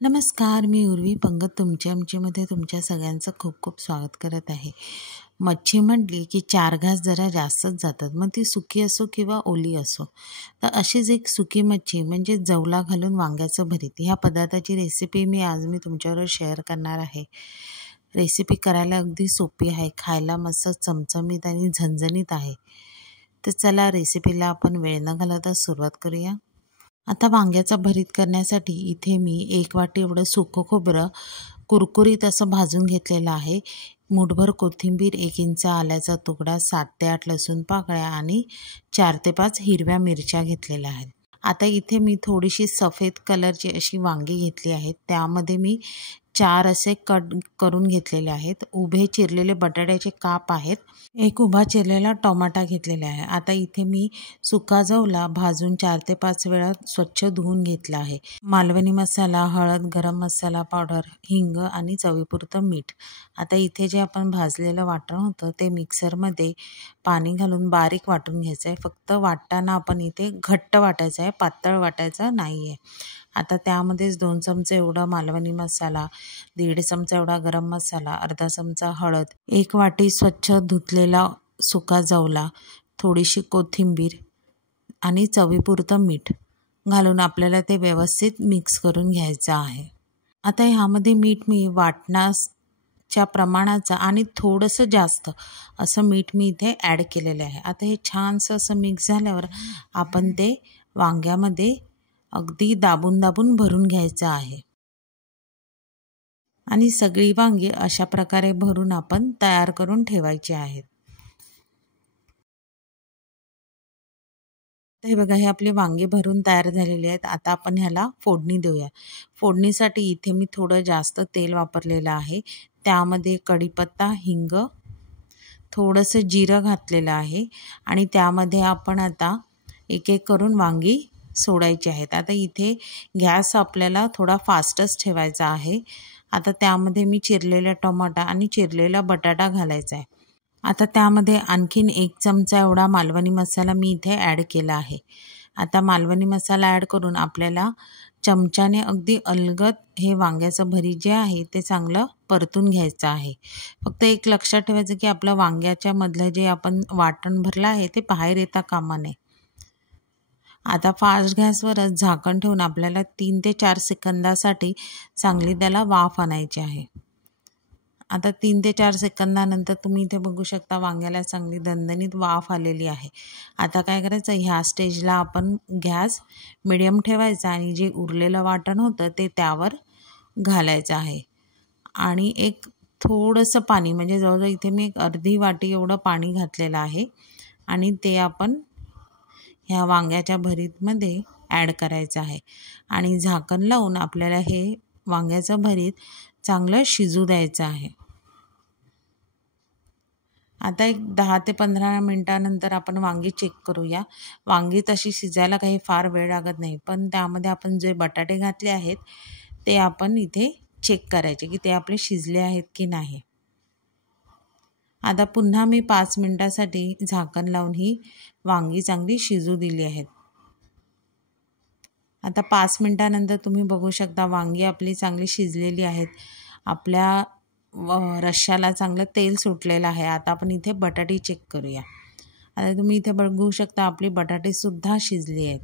नमस्कार, मी उर्वी पंगत तुमच्या आमच्यामध्ये तुमच्या सगळ्यांचं खूप खूप स्वागत करत आहे. मच्छी म्हटली की 4 घास जरा जास्तच जातात, मग ती सुकी असो किंवा ओली असो. तर अशीच एक सुकी मच्छी म्हणजे जवला घालून वांग्याचं भरीत, ह्या पदार्थाची रेसिपी मी तुमच्याबरोबर शेअर करणार आहे. रेसिपी करायला अगदी सोपी आहे, खायला मस्त चमचमीत आणि झणझणीत आहे. तर चला रेसिपीला आपण वेळ न घालवता सुरुवात करूया. आता वांग्याचा भरीत करण्यासाठी इथे मी 1 वाटी एवढं सुकं खोबरं कुरकुरीत असं भाजून घेतलेलं आहे. मूठभर कोथिंबीर, 1 इंच आल्याचा तुकडा, 7 ते 8 लसूण पाकळ्या आणि 4 ते 5 हिरव्या मिरच्या घेतलेल्या आहेत. आता इथे मी थोडीशी सफेद कलरची अशी वांगी घेतली आहेत. त्यामध्ये मी 4 असे कट करून घेतलेले आहेत. उभे चिरलेले बटाट्याचे काप आहेत. 1 उभा चिरलेला टोमॅटो घेतलेला आहे. आता इथे मी सुका जवला भाजून 4 ते 5 वेळा स्वच्छ धुवून घेतला आहे. मालवणी मसाला, हळद, गरम मसाला पावडर, हिंग आणि चवीपुरतं मीठ. आता इथे जे आपण भाजलेलं वाटण होतं ते मिक्सरमध्ये पाणी घालून बारीक वाटून घ्यायचं आहे. फक्त वाटताना आपण इथे घट्ट वाटायचं आहे, पातळ वाटायचं नाही आहे. आता त्यामध्येच 2 चमचे एवढा मालवणी मसाला, 1.5 चमचा एवढा गरम मसाला, अर्धा चमचा हळद, 1 वाटी स्वच्छ धुतलेला सुका जवला, थोडीशी कोथिंबीर आणि चवीपुरतं मीठ घालून आपल्याला ते व्यवस्थित मिक्स करून घ्यायचं आहे. आता ह्यामध्ये मीठ मी वाटणाच्या प्रमाणाचं आणि थोडंसं जास्त असं मीठ मी इथे ॲड केलेलं आहे. आता हे छानसं असं मिक्स झाल्यावर आपण ते वांग्यामध्ये अगदी दाबून दाबून भरून घ्यायचं आहे आणि सगळी वांगी अशा प्रकारे भरून आपण तयार करून ठेवायची आहेत. हे बघा, हे आपले वांगे भरून तयार झालेले आहेत. आता आपण ह्याला फोडणी देऊया. फोडणीसाठी इथे मी थोडं जास्त तेल वापरलेलं आहे. त्यामध्ये कढीपत्ता, हिंग, थोडंसं जिरं घातलेलं आहे आणि त्यामध्ये आपण आता एक एक करून वांगी सोडायची आहेत. आता इथे गॅस आपल्याला थोडा फास्टच ठेवायचा आहे. आता त्यामध्ये मी चिरलेला टोमॅटो आणि चिरलेला बटाटा घालायचा आहे. आता त्यामध्ये आणखीन 1 चमचा एवढा मालवणी मसाला मी इथे ॲड केला आहे. आता मालवणी मसाला ॲड करून आपल्याला चमच्याने अगदी अलगद हे वांग्याचं भरीत जे आहे ते चांगलं परतून घ्यायचं आहे. फक्त एक लक्षात ठेवायचं की आपलं वांग्याच्या मधलं जे आपण वाटण भरलं आहे ते बाहेर येता कामा नये. आता फास्ट गॅसवरच झाकण ठेवून आपल्याला 3 ते 4 सेकंदासाठी चांगली त्याला वाफ आणायची आहे. आता 3 ते 4 सेकंदानंतर तुम्ही इथे बघू शकता वांग्याला चांगली दणदणीत वाफ आलेली आहे. आता काय करायचं, ह्या स्टेजला आपण गॅस मिडियम ठेवायचा आणि जे उरलेलं वाटण होतं ते त्यावर घालायचं आहे आणि एक थोडंसं पाणी म्हणजे जवळजवळ इथे मी एक अर्धी वाटी एवढं पाणी घातलेलं आहे आणि ते आपण ह्या वांग्याच्या भरीतमध्ये ॲड करायचं आहे आणि झाकण लावून आपल्याला हे वांग्याचं भरीत चांगलं शिजू द्यायचं आहे. आता एक 10 ते 15 मिनटानंतर आपण वांगी चेक करूया. वांगी तशी शिजायला काही फार वेळ लागत नाही, पण त्यामध्ये आपण जे बटाटे घातले आहेत ते आपण इथे चेक करायचे की ते आपले शिजले आहेत की नाही. आता पुन्हा मी 5 मिनटासाठी झाकण लावून ही वांगी चांगली शिजू दिली आहेत. आता 5 मिनटानंतर तुम्ही बघू शकता वांगी आपली चांगली शिजलेली आहेत. आपल्या रश्श्याला चांगलं तेल सुटलेलं आहे. आता आपण इथे बटाटे चेक करूया. आता तुम्ही इथे बघू शकता आपली बटाटेसुद्धा शिजली आहेत.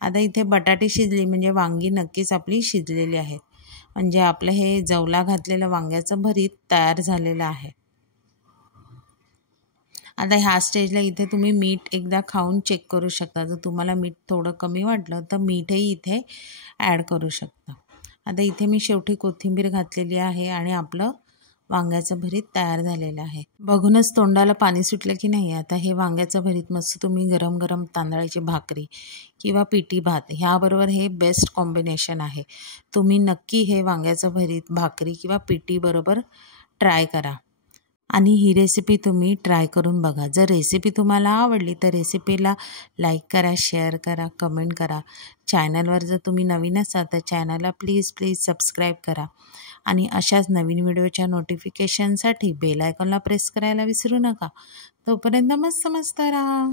आता इथे बटाटे शिजली म्हणजे वांगी नक्कीच आपली शिजलेली आहेत. म्हणजे आपलं हे जवला घातलेलं वांग्याचं भरीत तयार झालेलं आहे. आता ह्या स्टेजला इथे तुम्ही मीठ एकदा खाऊन चेक करू शकता. जर तुम्हाला मीठ थोडं कमी वाटलं तर मीठही इथे ॲड करू शकता. आता इथे मी शेवटी कोथिंबीर घातलेली आहे आणि आपलं वांग्याचं भरीत तयार झालेलं आहे. बघूनच तोंडाला पाणी सुटलं की नाही. आता हे वांग्याचं भरीत मस्त तुम्ही गरम गरम तांदळाची भाकरी किंवा पिठी भात ह्याबरोबर हे बेस्ट कॉम्बिनेशन आहे. तुम्ही नक्की हे वांग्याचं भरीत भाकरी किंवा पिठी बरोबर ट्राय करा आणि ही रेसिपी तुम्ही ट्राय करून बघा. जर रेसिपी तुम्हाला आवडली तर रेसिपीला लाईक करा, शेअर करा, कमेंट करा. चॅनलवर जर तुम्ही नवीन असाल तर चॅनलला प्लीज सबस्क्राईब करा आणि अशाच नवीन व्हिडिओच्या नोटिफिकेशनसाठी बेल आयकॉनला प्रेस करायला विसरू नका. तोपर्यंत मस्त राहा.